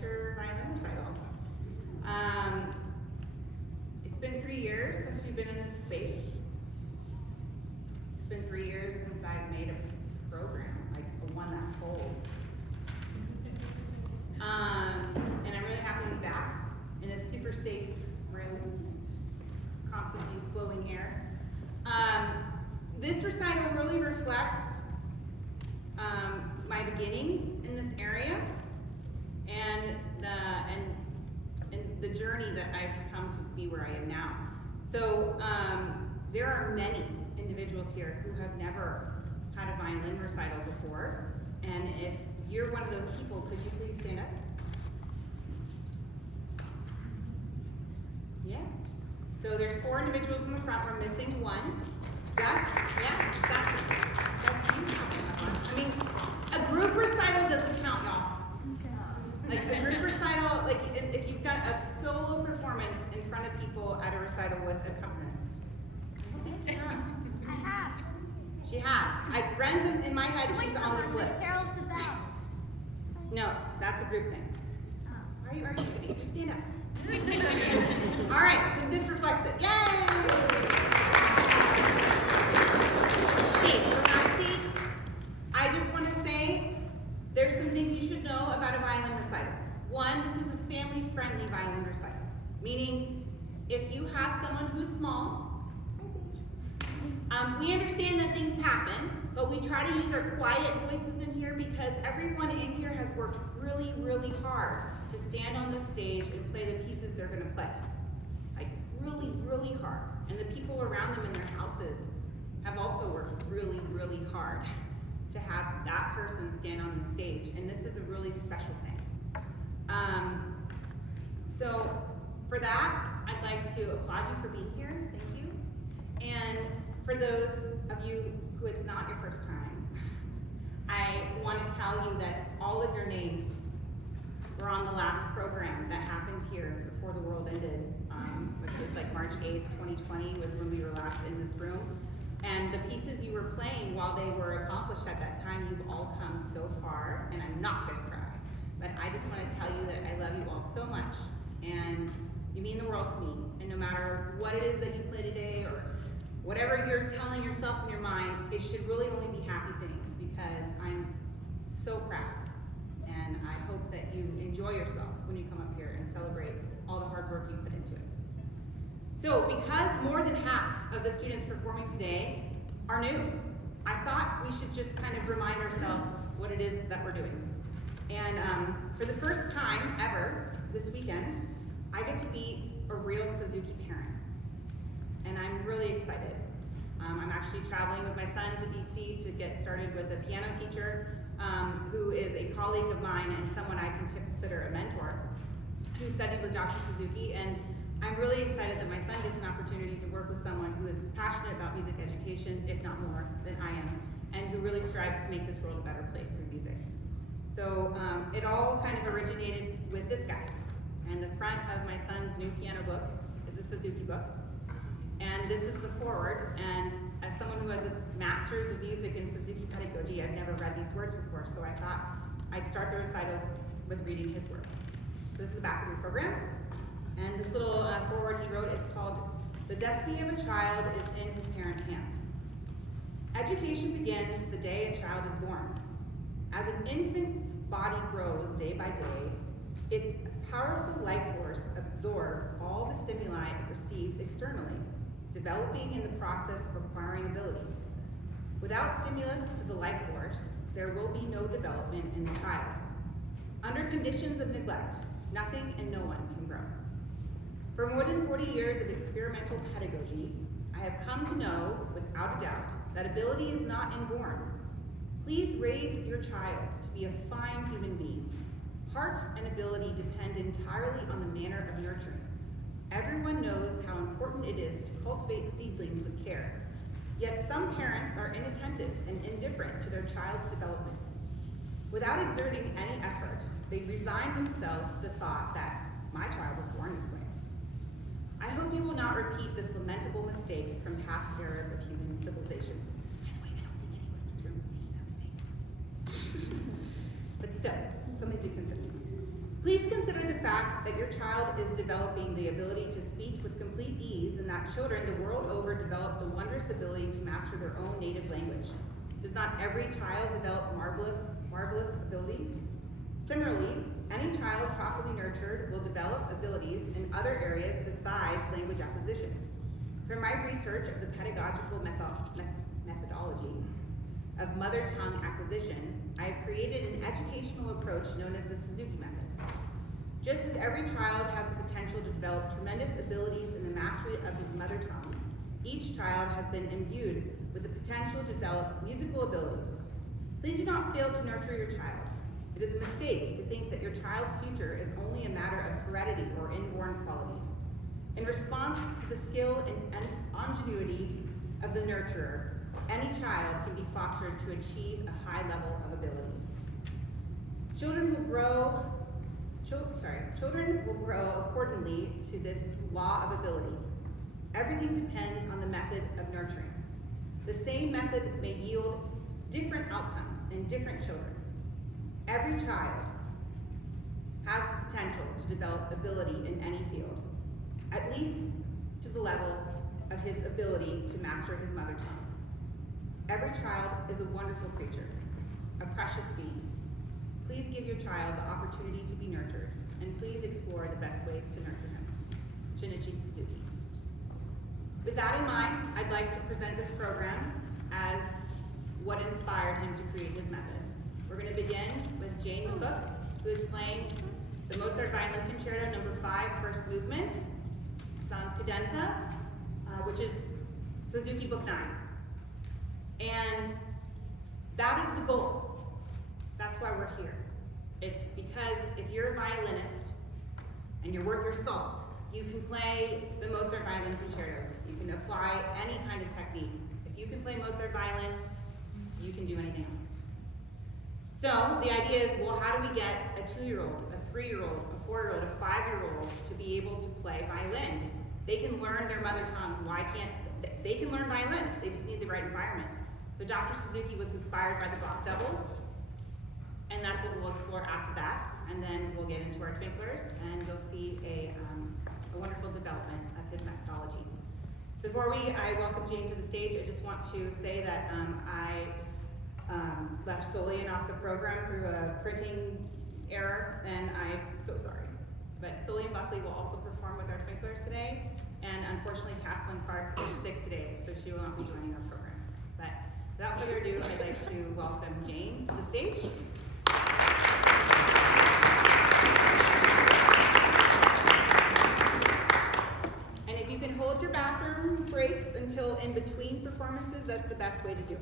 winter violin recital. It's been 3 years since we've been in this space. It's been 3 years since I've made a program, like one that folds. And I'm really happy to be back in a super safe room. It's constantly flowing air. This recital really reflects my beginnings in this area and the journey that I've come to be where I am now. So there are many individuals here who have never had a violin recital before, and if you're one of those people, could you please stand up? Yeah. So there's 4 individuals in the front. We're missing 1. Yes? Yeah, exactly. That's you. I mean, a group recital doesn't count, y'all. Like a group recital, like if you've done a solo performance in front of people at a recital with accompanist. I don't think you have. I have. She has. Bren's in my head, she's on this list. Carol of the Bells. No, that's a group thing. Oh. Why are you arguing? Just stand up. All right, so this reflects it. Yay! Okay, so Maxie, I just want to say there's some things you should know about a violin recital. 1, this is a family-friendly violin recital, meaning if you have someone who's small, we understand that things happen, but we try to use our quiet voices in here because everyone in here has worked really, really hard to stand on this stage and play the pieces they're going to play. Like, really, really hard. And the people around them in their houses have also worked really, really hard to have that person stand on the stage. And this is a really special thing. So for that, I'd like to applaud you for being here. Thank you. And for those of you who it's not your first time, I want to tell you that all of your names were on the last program that happened here before the world ended, which was like March 8th, 2020 was when we were last in this room. And the pieces you were playing while they were accomplished at that time, you've all come so far, and I'm not gonna cry. But I just want to tell you that I love you all so much, and you mean the world to me. And no matter what it is that you play today, or whatever you're telling yourself in your mind, it should really only be happy things, because I'm so proud. And I hope that you enjoy yourself when you come up here and celebrate all the hard work you put into it. So because more than half of the students performing today are new, I thought we should just kind of remind ourselves what it is that we're doing. And for the first time ever this weekend, I get to be a real Suzuki parent. And I'm really excited. I'm actually traveling with my son to DC to get started with a piano teacher who is a colleague of mine and someone I consider a mentor, who studied with Dr. Suzuki. And I'm really excited that my son gets an opportunity to work with someone who is as passionate about music education, if not more, than I am, and who really strives to make this world a better place through music. So it all kind of originated with this guy. And the front of my son's new piano book is a Suzuki book. And this was the foreword, and as someone who has a master's of music in Suzuki pedagogy, I've never read these words before, so I thought I'd start the recital with reading his words. So this is the back of the program, and this little foreword he wrote is called, "The Destiny of a Child is in His Parents' Hands. Education begins the day a child is born. As an infant's body grows day by day, its powerful life force absorbs all the stimuli it receives externally, developing in the process of acquiring ability. Without stimulus to the life force, there will be no development in the child. Under conditions of neglect, nothing and no one can grow. For more than 40 years of experimental pedagogy, I have come to know, without a doubt, that ability is not inborn. Please raise your child to be a fine human being. Heart and ability depend entirely on the manner of nurturing. Everyone knows how important it is to cultivate seedlings with care. Yet some parents are inattentive and indifferent to their child's development. Without exerting any effort, they resign themselves to the thought that my child was born this way. I hope you will not repeat this lamentable mistake from past eras of human civilization." By the way, I don't think anyone in this room is making that mistake. But still, something to consider. Please that your child is developing the ability to speak with complete ease, and that children the world over develop the wondrous ability to master their own native language. Does not every child develop marvelous abilities? Similarly, any child properly nurtured will develop abilities in other areas besides language acquisition. From my research of the pedagogical methodology of mother tongue acquisition, I have created an educational approach known as the Suzuki method. Just as every child has the potential to develop tremendous abilities in the mastery of his mother tongue, each child has been imbued with the potential to develop musical abilities. Please do not fail to nurture your child. It is a mistake to think that your child's future is only a matter of heredity or inborn qualities. In response to the skill and ingenuity of the nurturer, any child can be fostered to achieve a high level of ability. Children will grow accordingly to this law of ability. Everything depends on the method of nurturing. The same method may yield different outcomes in different children. Every child has the potential to develop ability in any field, at least to the level of his ability to master his mother tongue. Every child is a wonderful creature, a precious being. Please give your child the opportunity to be nurtured, and please explore the best ways to nurture him. Shinichi Suzuki. With that in mind, I'd like to present this program as what inspired him to create his method. We're going to begin with Jane Cook, who is playing the Mozart Violin Concerto No. 5, first movement, Sans Cadenza, which is Suzuki Book 9. And that is the goal. That's why we're here. It's because if you're a violinist and you're worth your salt, you can play the Mozart Violin Concertos. You can apply any kind of technique. If you can play Mozart violin, you can do anything else. So the idea is, well, how do we get a 2-year-old, a 3-year-old, a 4-year-old, a 5-year-old to be able to play violin? They can learn their mother tongue. Why can't they can learn violin? They just need the right environment. So Dr. Suzuki was inspired by the Bach double, and that's what we'll explore after that. And then we'll get into our twinklers, and you'll see a wonderful development of his methodology. Before I welcome Jane to the stage, I just want to say that I left Solian off the program through a printing error, and I'm so sorry. But Solian Buckley will also perform with our twinklers today, and unfortunately, Caslin Clark is sick today, so she will not be joining our program. But without further ado, I'd like to welcome Jane to the stage. And if you can hold your bathroom breaks until in between performances, that's the best way to do it.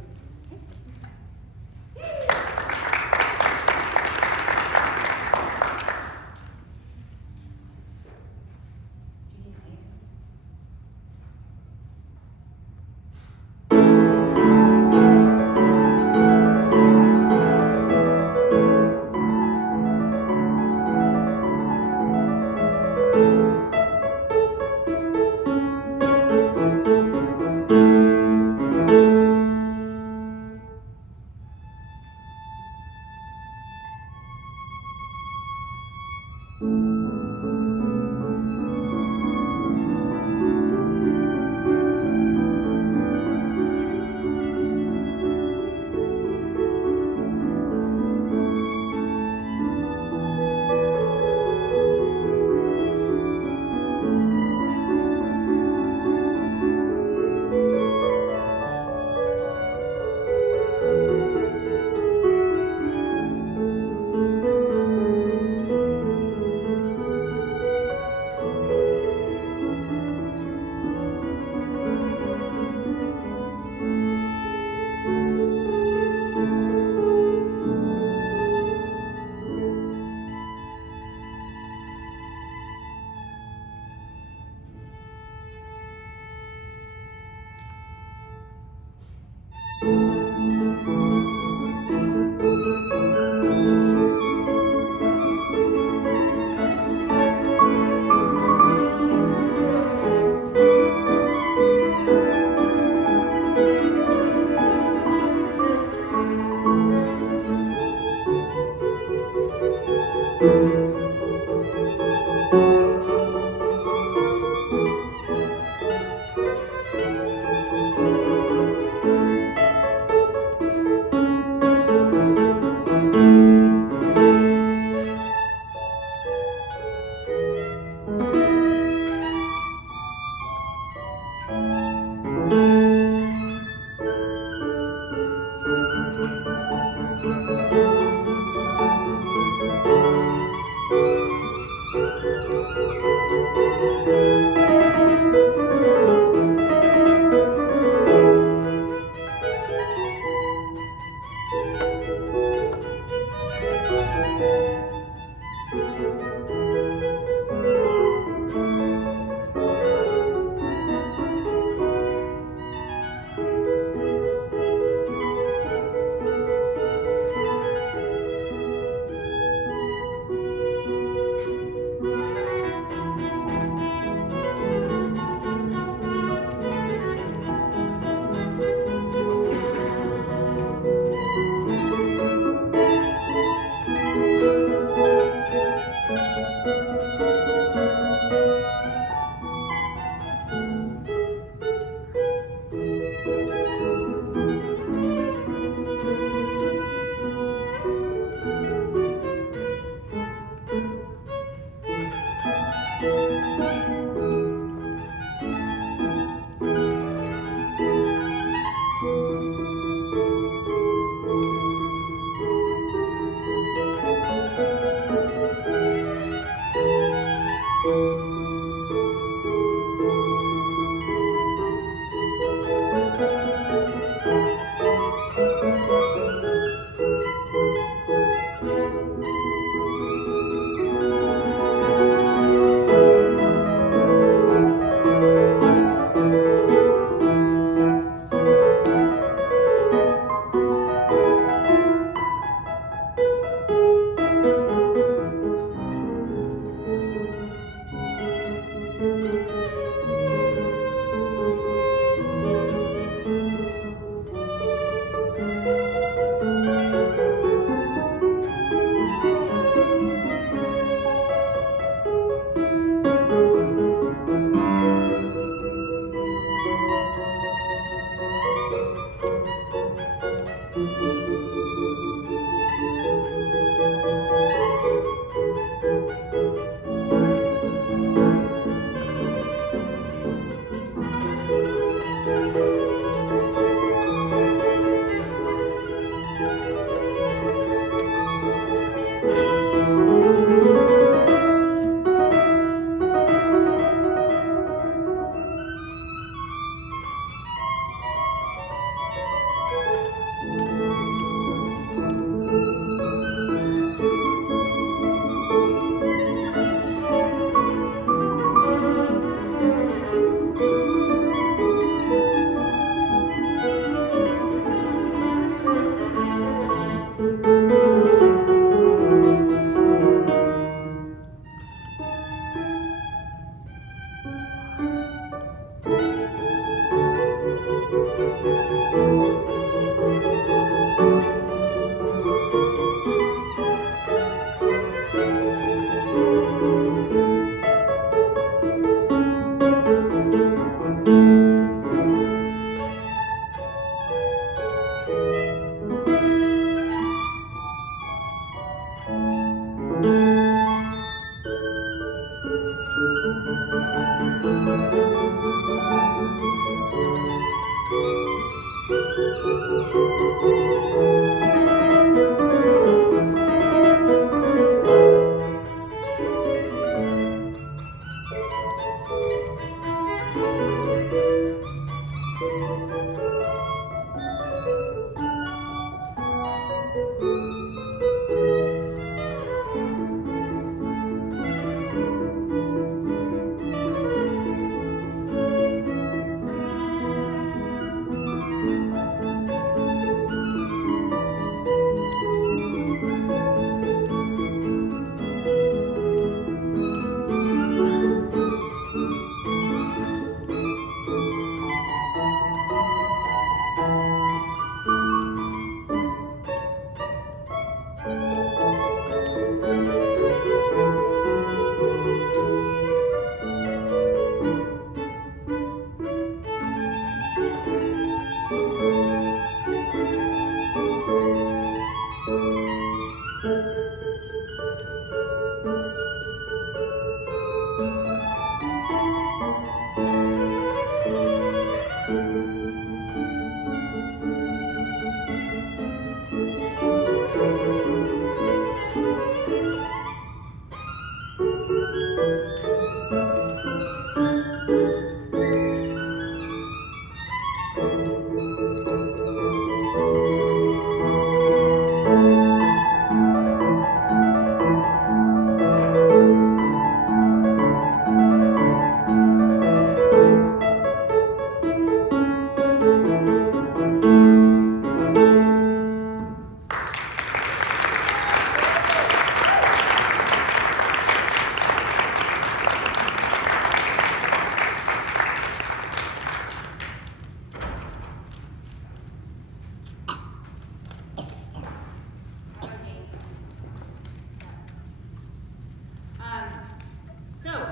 So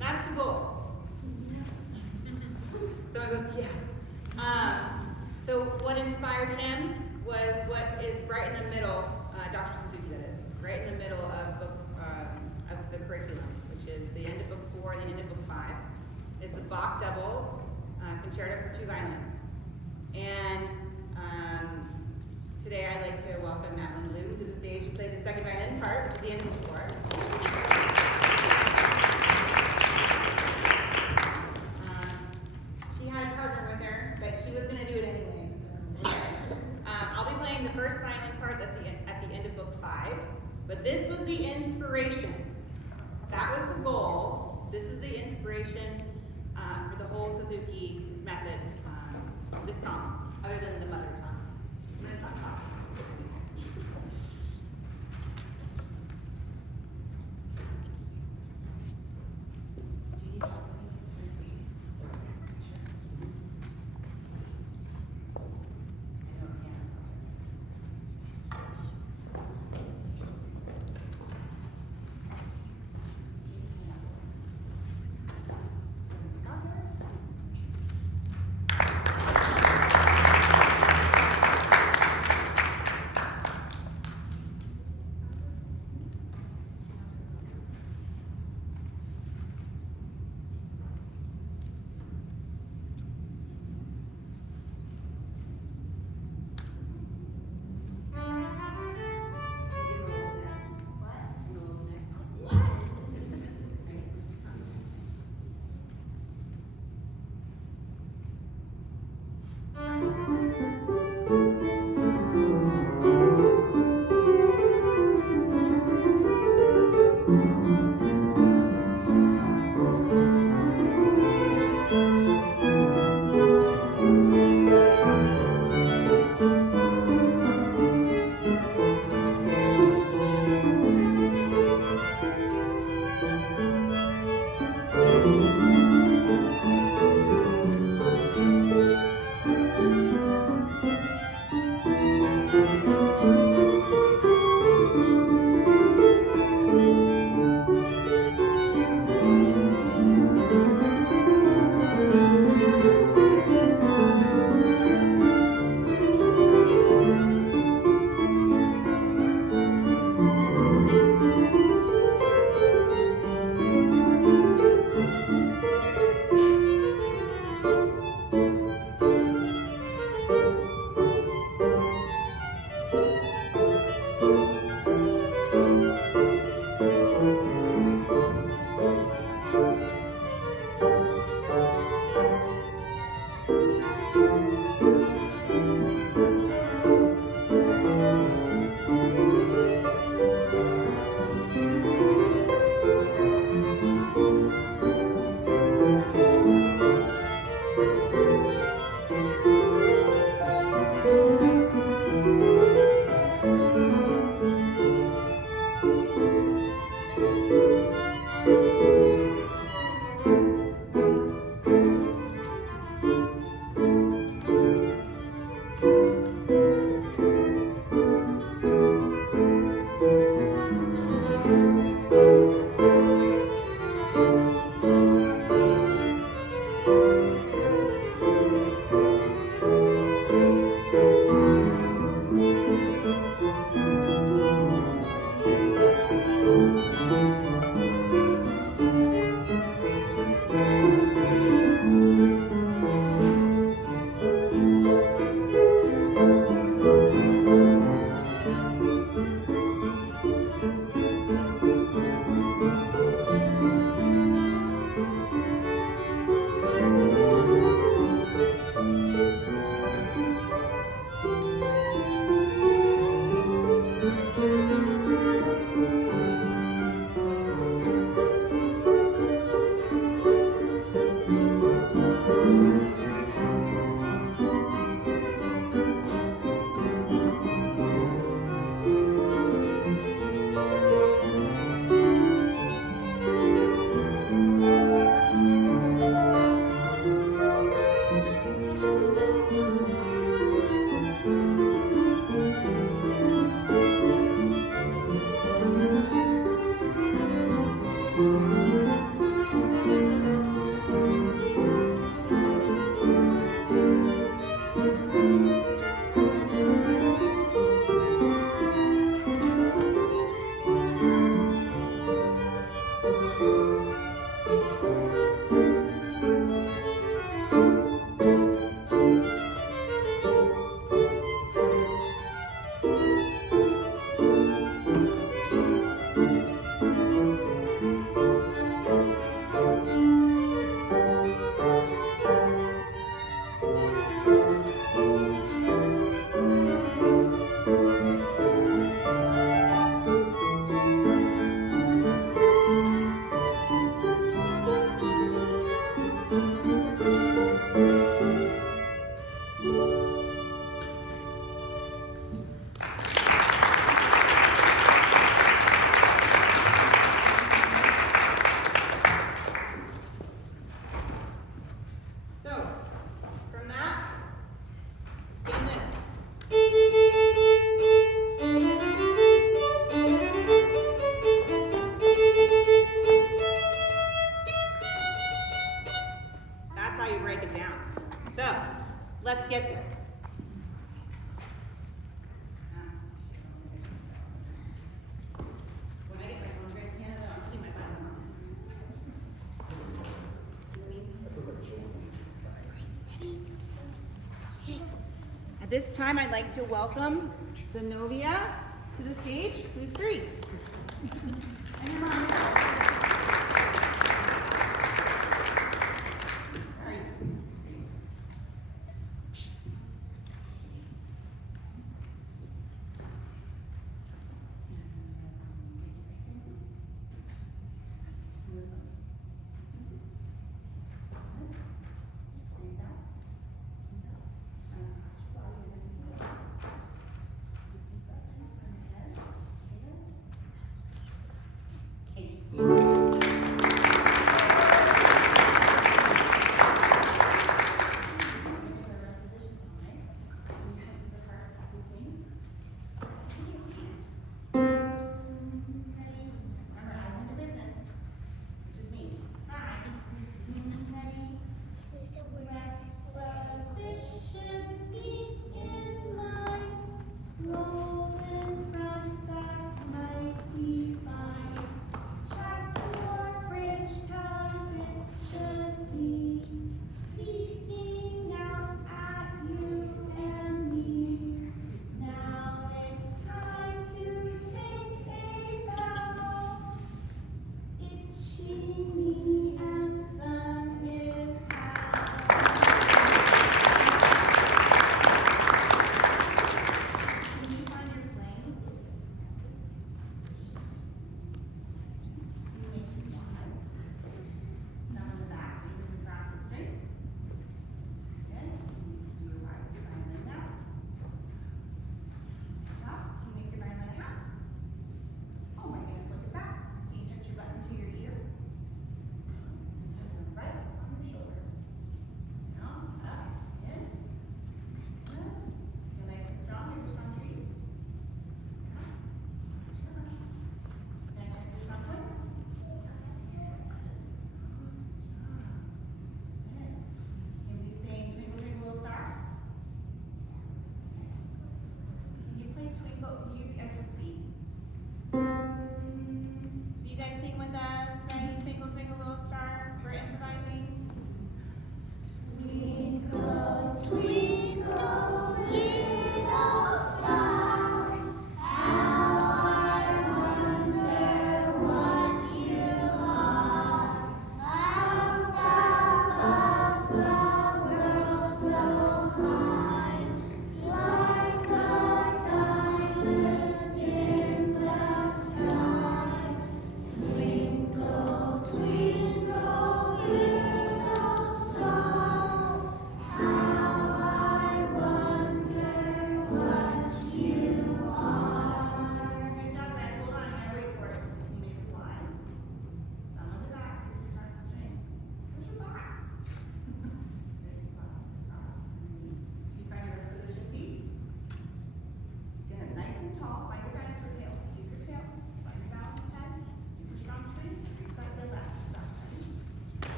that's the goal. Someone goes, yeah. So what inspired him was what is right in the middle, Dr. Suzuki that is, right in the middle of the curriculum, which is the end of book 4 and the end of book 5, is the Bach double, concerto for 2 violins. And today I'd like to welcome Madeline Bloom to the stage to play the second violin part, which is the end of book 4. She had a partner with her, but she was going to do it anyway. I'll be playing the first violin part that's at the end of book 5, but this was the inspiration. That was the goal. This is the inspiration for the whole Suzuki method, this song, other than the mother tongue. And it's not talking. So, from that, gain this. That's how you break it down. So, let's get there. When I get my phone back to Canada, I'm putting my violin on it. At this time, I'd like to welcome Zenobia to the stage, who's 3. And your mom. Sorry.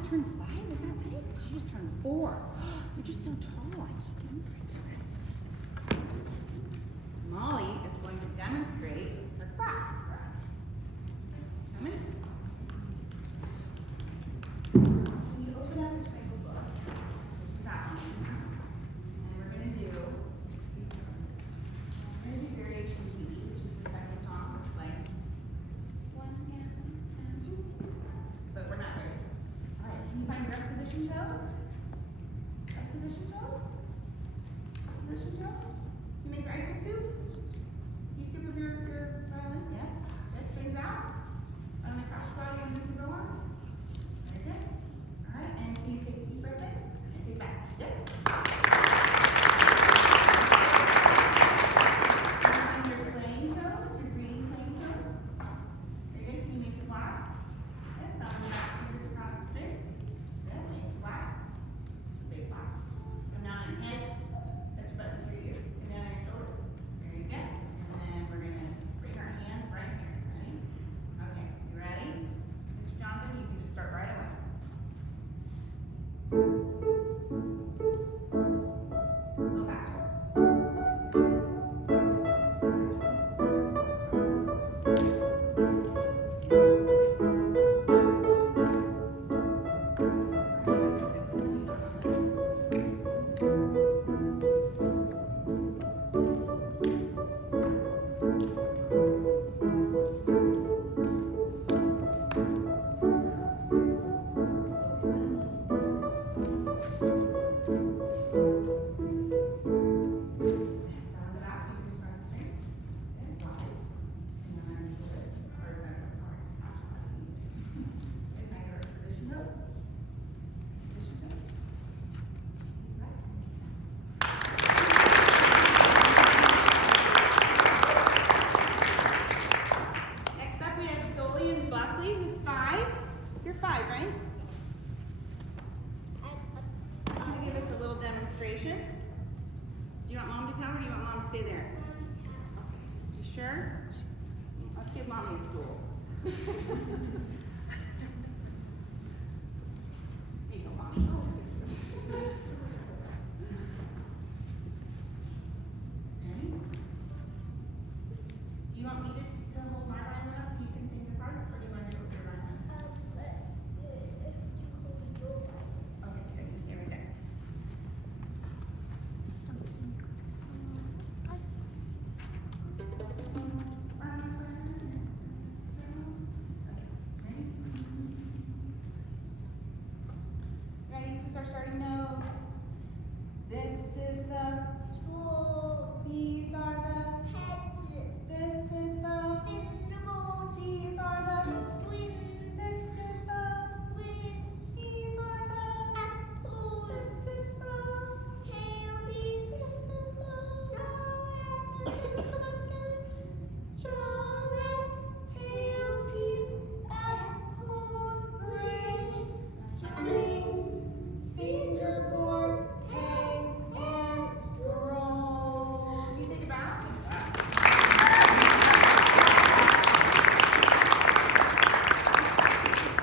just turned 5, is that right? She just turned 4. You're just so tall, I can't use that. Molly is going to demonstrate her claps for us. Come in. You open up the twinkle book, which is that one. And we're going to do variation B, which is the second song. It's like 1 hand, but we're not there yet. All right, can you find your rest position toes? Rest position toes? Rest position toes? You make your ice cream scoop? You scoop up your violin? Yeah. Good. Strings out. Right on across your body and move your arm. Very good. All right, and can you take a deep breath in and take it back? Good. Your playing toes, your green playing toes. Very good. Can you make it flat? Good. Thumb and back fingers across the strings. Good. Make it flat. Big flaps. Come down and hit. Touch your button to your ear. Come down on your shoulder. Very good. And then we're going to bring our hands right here. Ready? Okay. You ready? Mr. Jonathan, you can just start right away. A little faster. Next up we have Stoli and Buckley, who's 5. You're 5, right? I'm going to give us a little demonstration. Do you want Mom to come or do you want Mom to stay there? You sure? Let's give Mommy a stool. Here you go, Mommy. Ready? Do you want me to hold my violin up so you can sing your parts, or do you want to go with your violin? Okay, good. You stay right there. Ready? This is our starting note. This is the stool. These are the heads. This is the fingerboard. These are the swing. This is the wings. These are the apples. This is the tailpiece. This is the chorus. Let's come back together. Chorus, tailpiece, apples, bridge, strings, fingerboard, pegs, and straw. Can you take it back? Good job.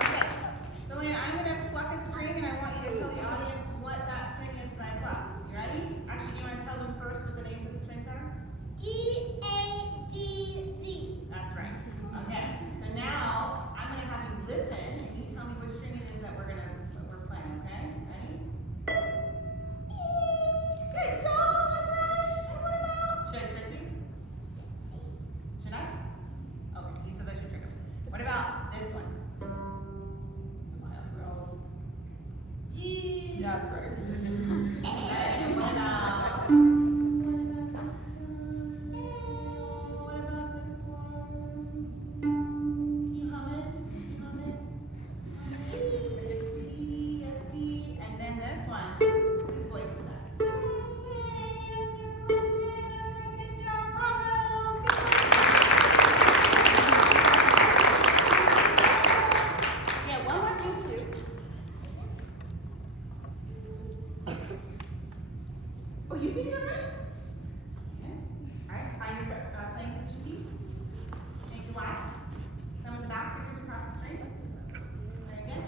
Okay, so Lena, I'm going to pluck a string and I want you to tell the audience what that string is that I pluck. You ready? Actually, do you want to tell them first what the names of the strings are? E, A, D, Z. That's right. Okay, so now I'm going to have you listen and you tell me which string it is that we're playing, okay? Ready? Good job, that's right. And what about? Should I trick you? Should I? Okay, he says I should trick him. What about this one? Come on, girls. G. That's right. And what about? What about this one? Do you hum it? D, yes, D. And then this one. Whose voice is that? Hey, that's your voice. Yeah, that's right. Good job. Bravo. Good job. Yeah, one more thing to do. Oh, you did it right? Yeah. All right, find your playing position key. Make it wide. Thumb in the back, fingers across the strings. Very good.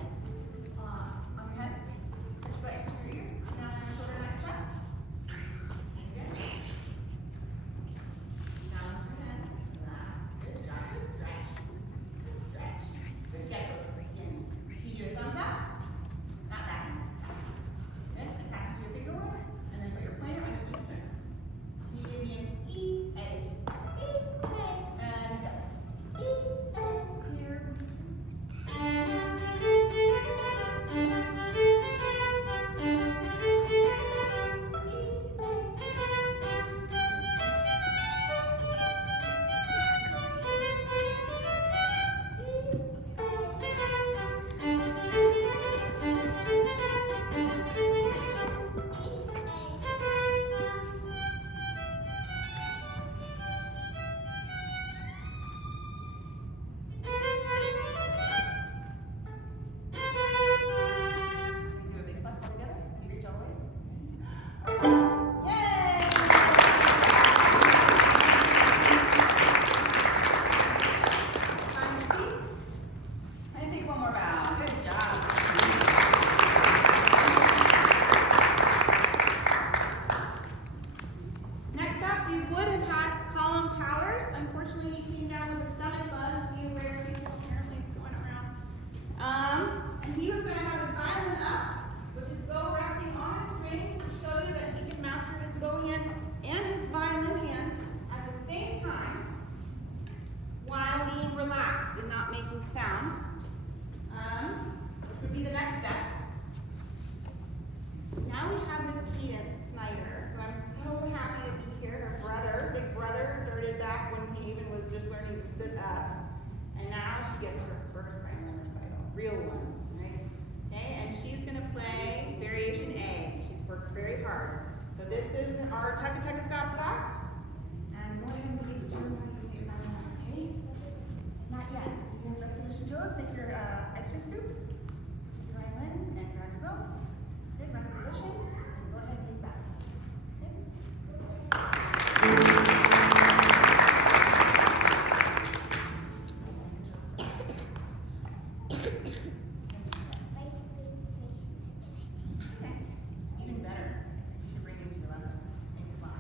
have Miss Cadence Snyder, who I'm so happy to be here. Her brother, big brother, started back when Haven was just learning to sit up. And now she gets her first violin recital, real one, right? Okay, and she's gonna play variation A. She's worked very hard. So this is our tucka tucka stop stop. And go ahead and make sure that you get my violin, okay? Not yet. Your first position toes, make your ice cream scoops. Your violin and grab your bow. Good, rest position. And go ahead and take back. Okay. Even better. You should bring these to your lesson. Make it fun.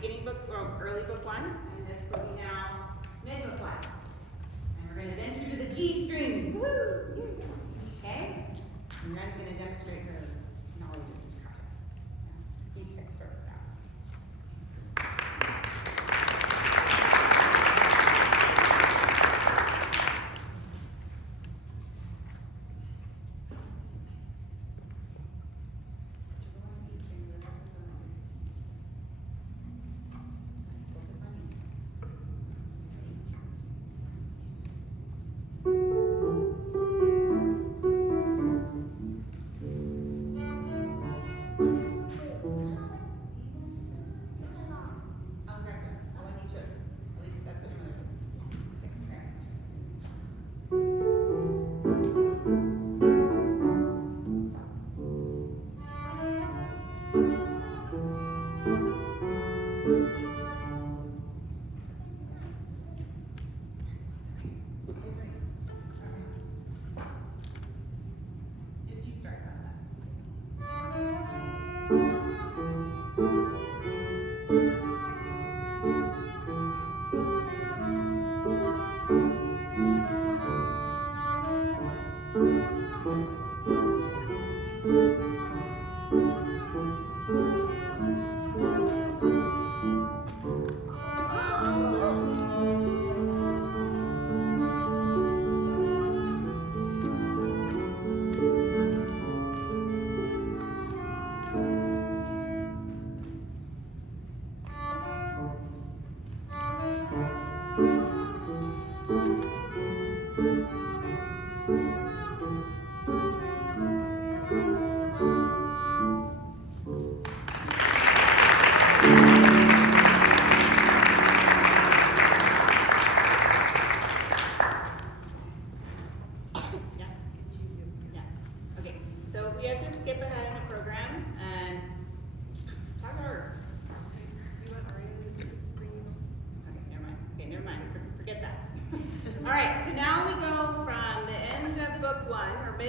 beginning book or early book one, and this will be now mid book one. And we're going to venture to the G string. Woo! Okay? And Ren's going to demonstrate her knowledge of staccato. Yeah. Each text starts out.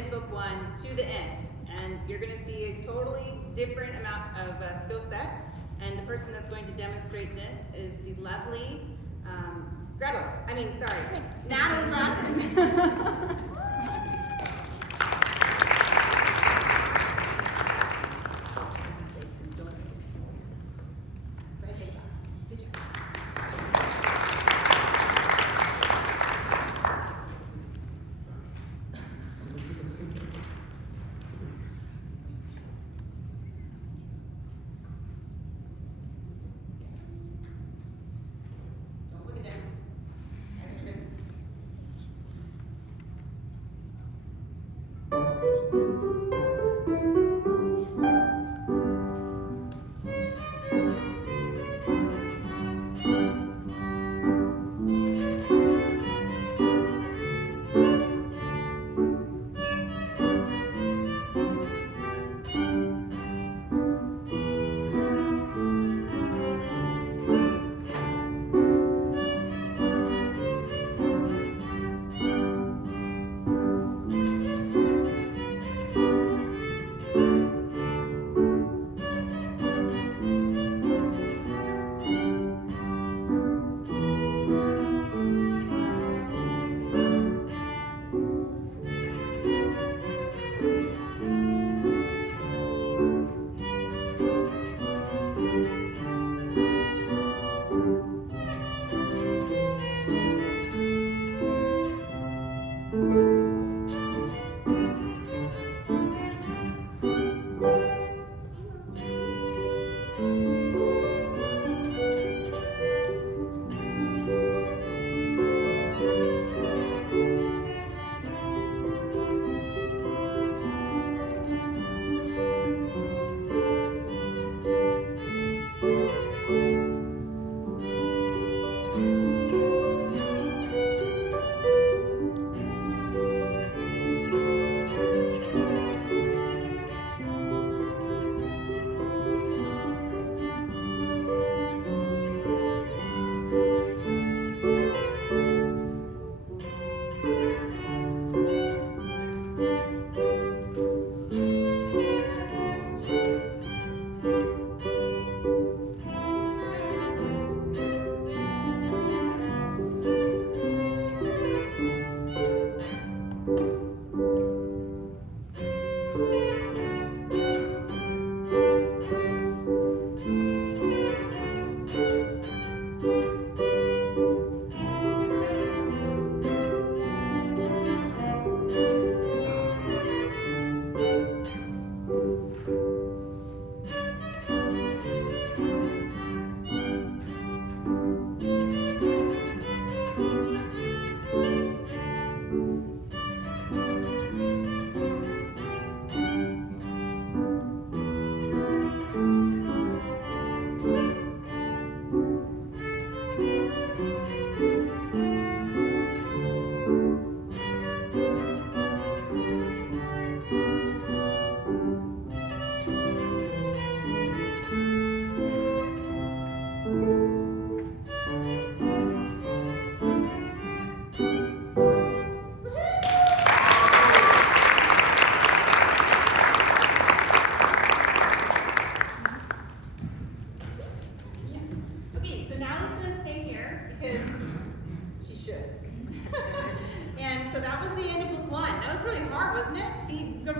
Book one to the end, and you're going to see a totally different amount of skill set, and the person that's going to demonstrate this is the lovely Natalie Brodman.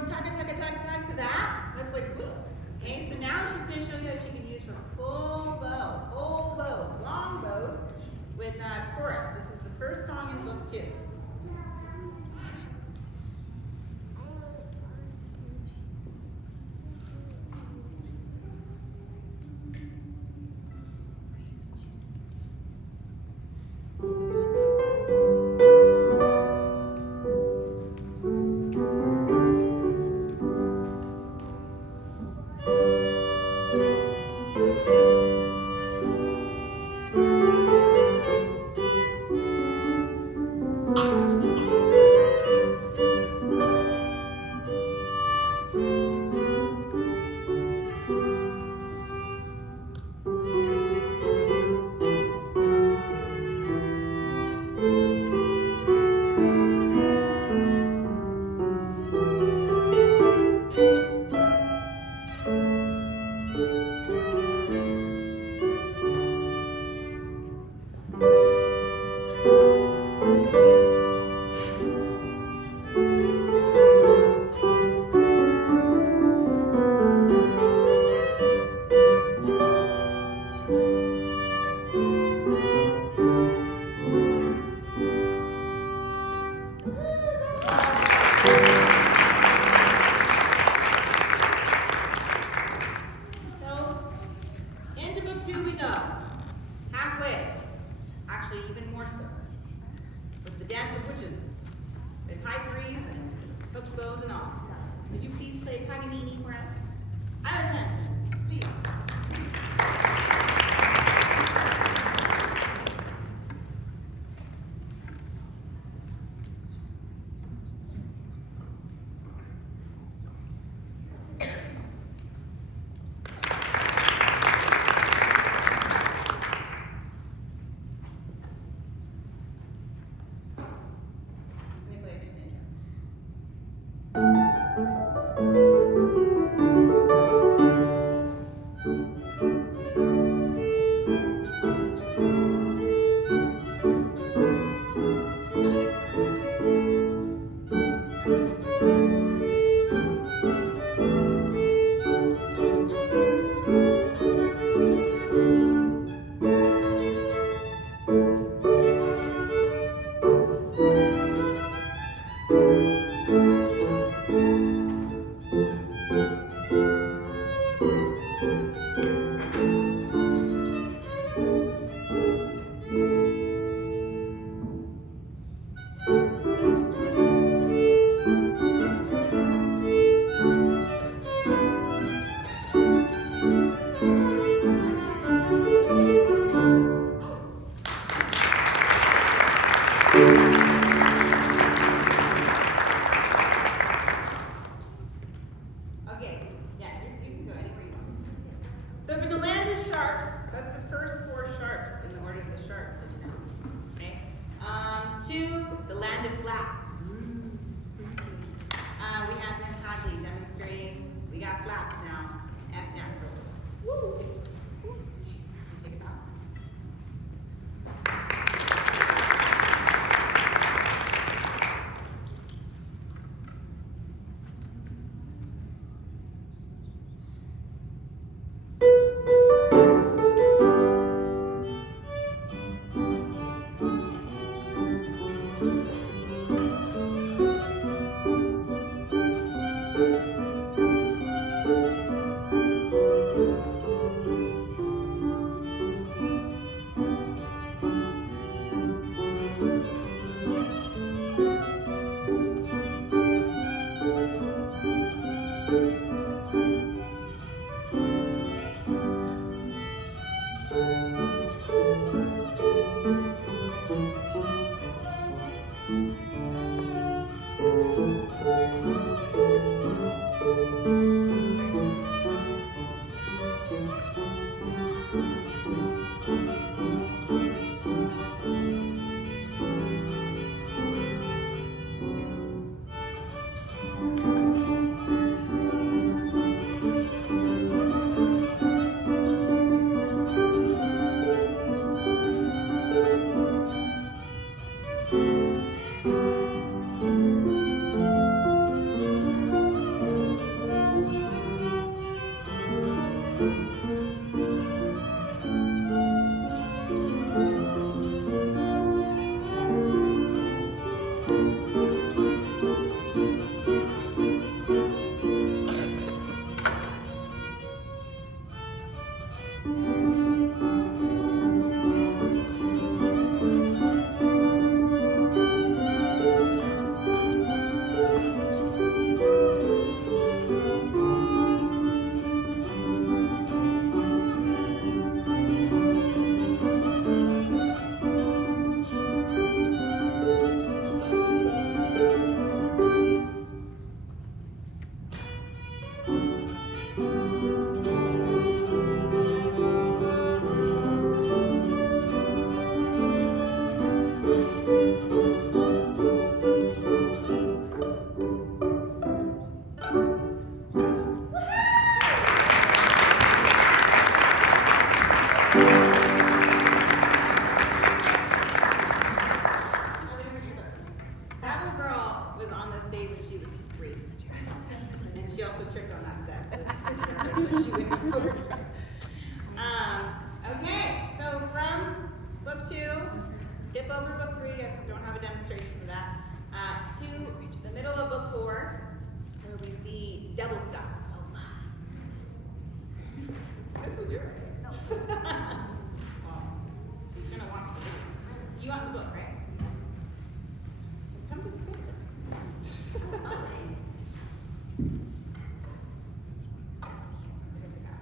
tug to that. That's like, woo. Okay, so now she's going to show you how she can use her full bow, whole bows, long bows with chorus. This is the first song in book 2. That little girl was on the stage when she was 3. And she also tripped on that step, so it's pretty nervous when she went over. Okay, so from book 2, skip over book 3, I don't have a demonstration for that, to the middle of book 4, where we see double stops. Oh, this was your idea. No. Well, who's gonna watch the video? You want the book, right? Come to the center. Good to go.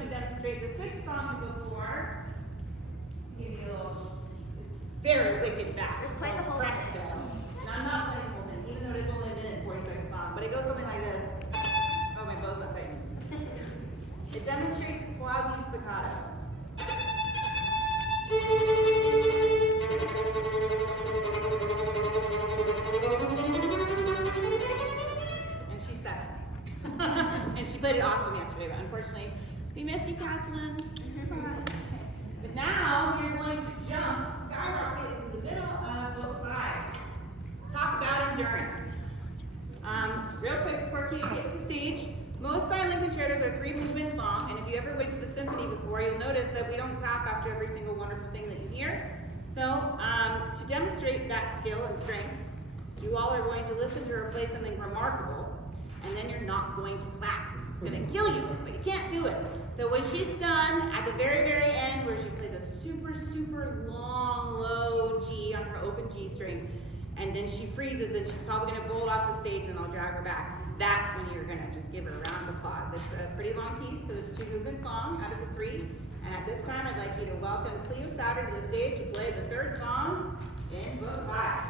going to demonstrate the 6th song in book 4. Give you a little, it's very wicked fast. Just play the whole Presto. thing. And I'm not playing the whole thing, even though it is only a minute and 40-second song, but it goes something like this. Oh, my bow's not tight. It demonstrates quasi spiccato. And she's 7. And she played it awesome yesterday, but unfortunately, we missed you, Caslin. But now we are going to jump, skyrocket into the middle of book 5. Talk about endurance. Real quick before Kate takes the stage, most violin concertos are 3 movements long, and if you ever went to the symphony before, you'll notice that we don't clap after every single wonderful thing that you hear. So, to demonstrate that skill and strength, you all are going to listen to her play something remarkable, and then you're not going to clap. It's going to kill you, but you can't do it. So when she's done, at the very, very end, where she plays a super, super long, low G on her open G string, and then she freezes and she's probably going to bolt off the stage and I'll drag her back. That's when you're going to just give her a round of applause. It's a pretty long piece because it's 2 movements long out of the 3. And at this time, I'd like you to welcome Cleo Souter to the stage to play the 3rd song in book 5.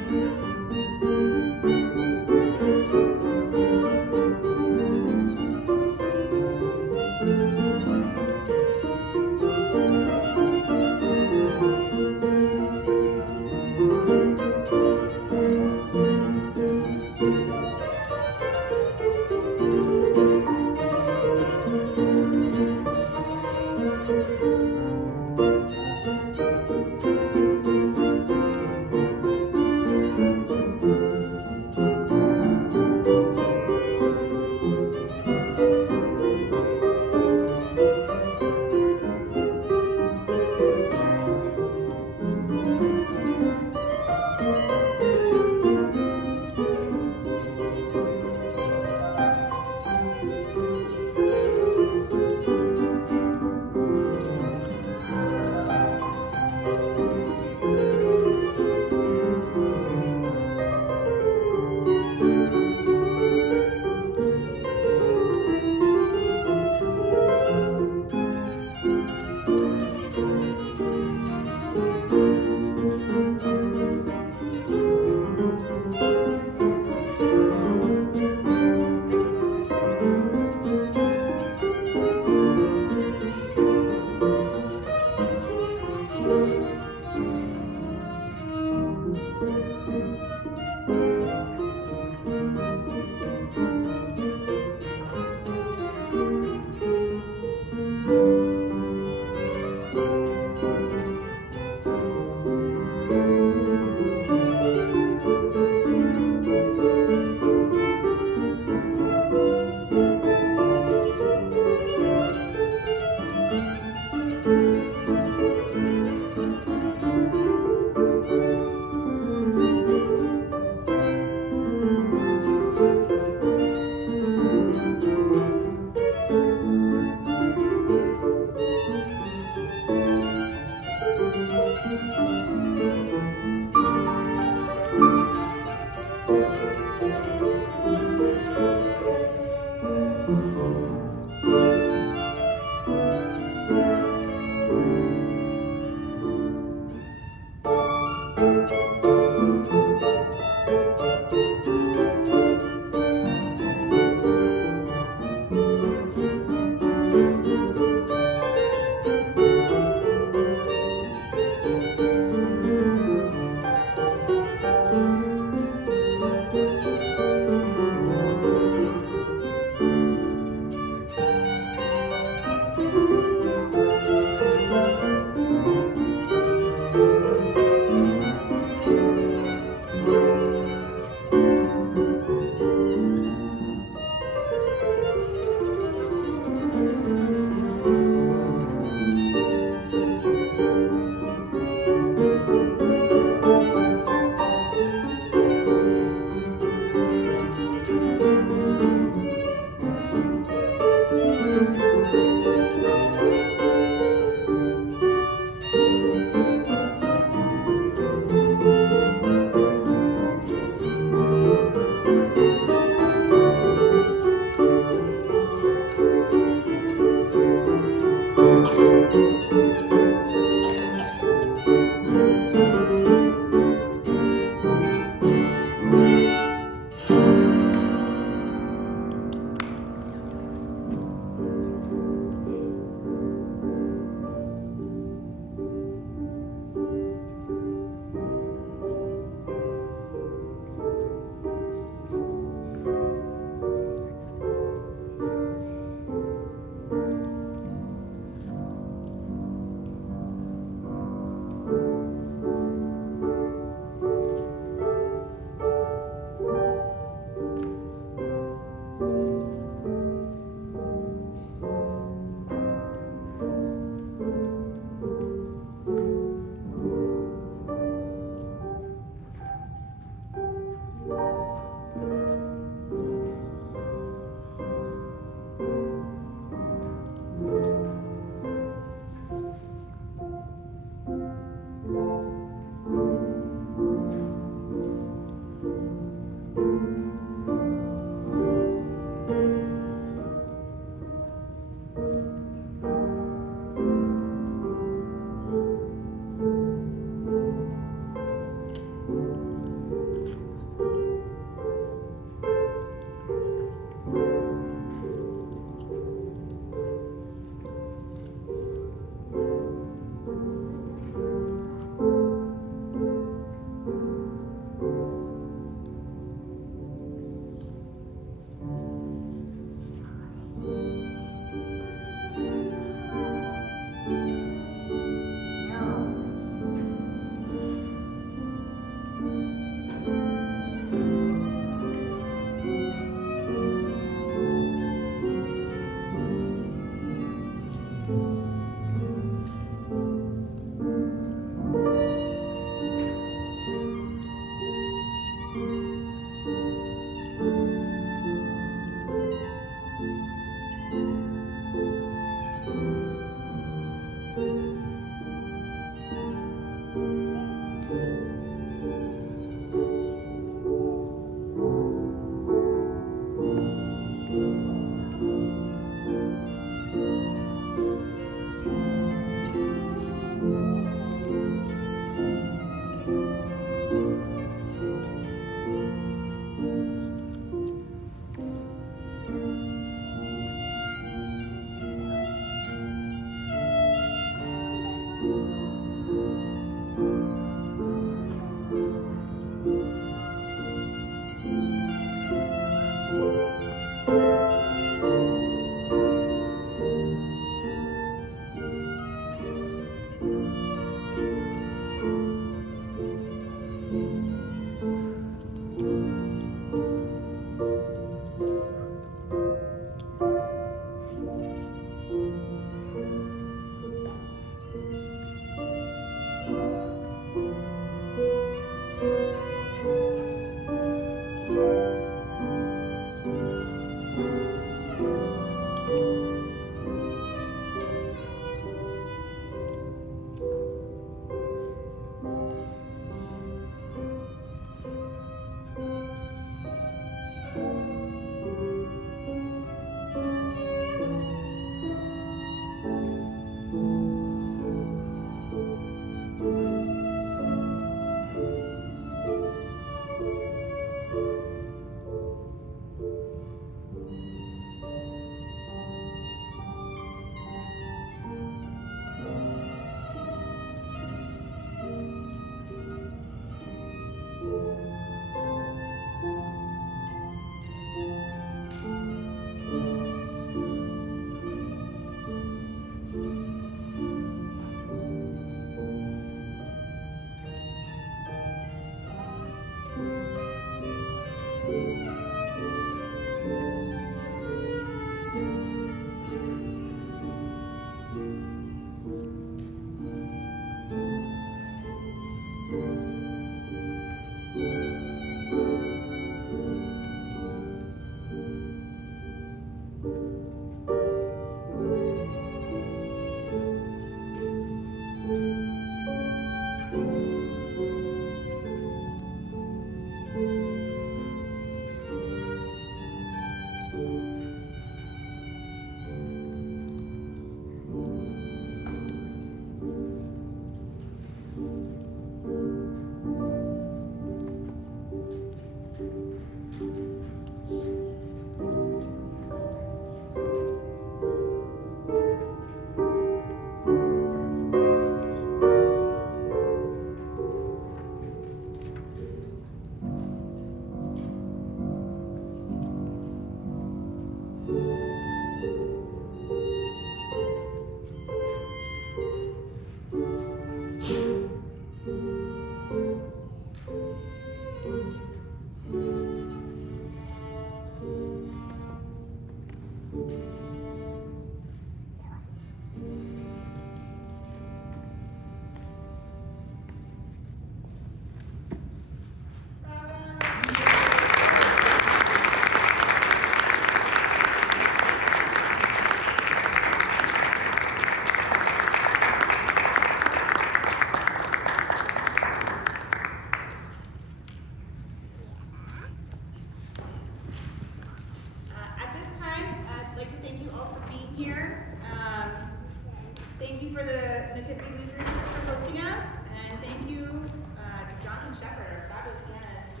Thank you for the Nativity Lutheran Church for hosting us, and thank you to John and Shepherd, our fabulous pianists.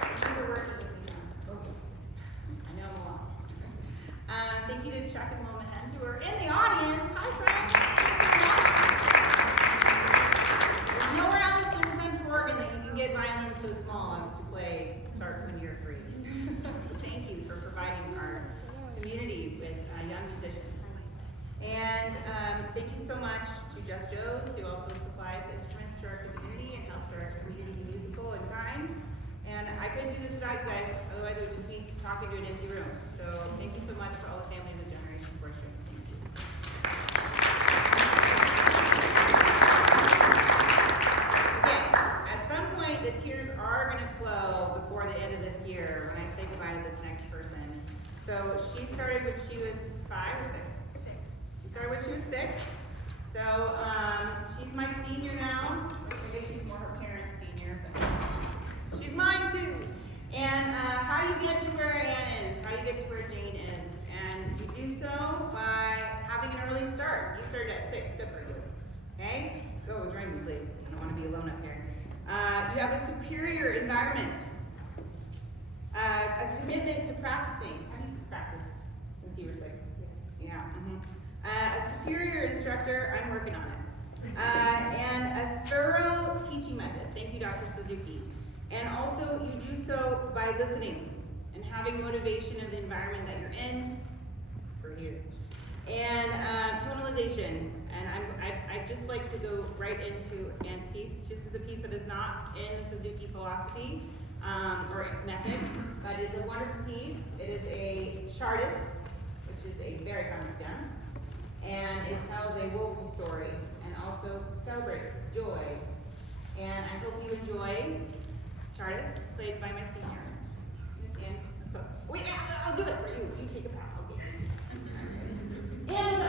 Thank you for working with me. I know I'm lost. Thank you to Chuck and Wilma Hens who are in the audience. Hi, friends. There's nowhere else in Central Oregon that you can get violins so small as to play start when you're 3. Thank you for providing our community with young musicians. And thank you so much to Just Joe's, who also supplies instruments to our community and helps our community be musical and kind. And I couldn't do this without you guys, otherwise it would just be talking to an empty room. So thank you so much for all the families of Generation 4 Strings. Thank you. Again, at some point the tears are going to flow before the end of this year when I say goodbye to this next person. So So she started when she was 5 or 6? 6. She started when she was 6. So she's my senior now, which I guess she's more her parents' senior, but she's mine too. And how do you get to where Anne is? How do you get to where Jane is? And you do so by having an early start. You started at 6, good for you. Okay? Go, join me please. I don't want to be alone up here. You have a superior environment. A commitment to practicing. Have you practiced since you were 6? Yes. Yeah. A superior instructor. I'm working on it. And a thorough teaching method. Thank you, Dr. Suzuki. And also, you do so by listening and having motivation of the environment that you're in. For here. And tonalization. And I'd just like to go right into Anne's piece. This is a piece that is not in the Suzuki philosophy or method, but it's a wonderful piece. It is a chartist, which is a very common dance, and it tells a woeful story and also celebrates joy. And I hope you enjoy Chartist, played by my senior, Miss Anne Cook. Wait, I'll do it for you. You take it out. I'll get it. Anne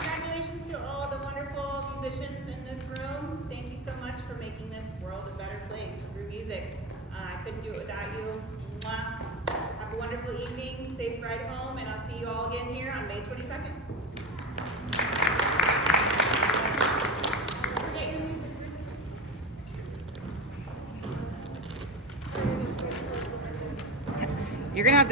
Congratulations to all the wonderful musicians in this room. Thank you so much for making this world a better place through music. I couldn't do it without you. Mwah. Have a wonderful evening, safe ride home, and I'll see you all again here on May 22nd. You're gonna have to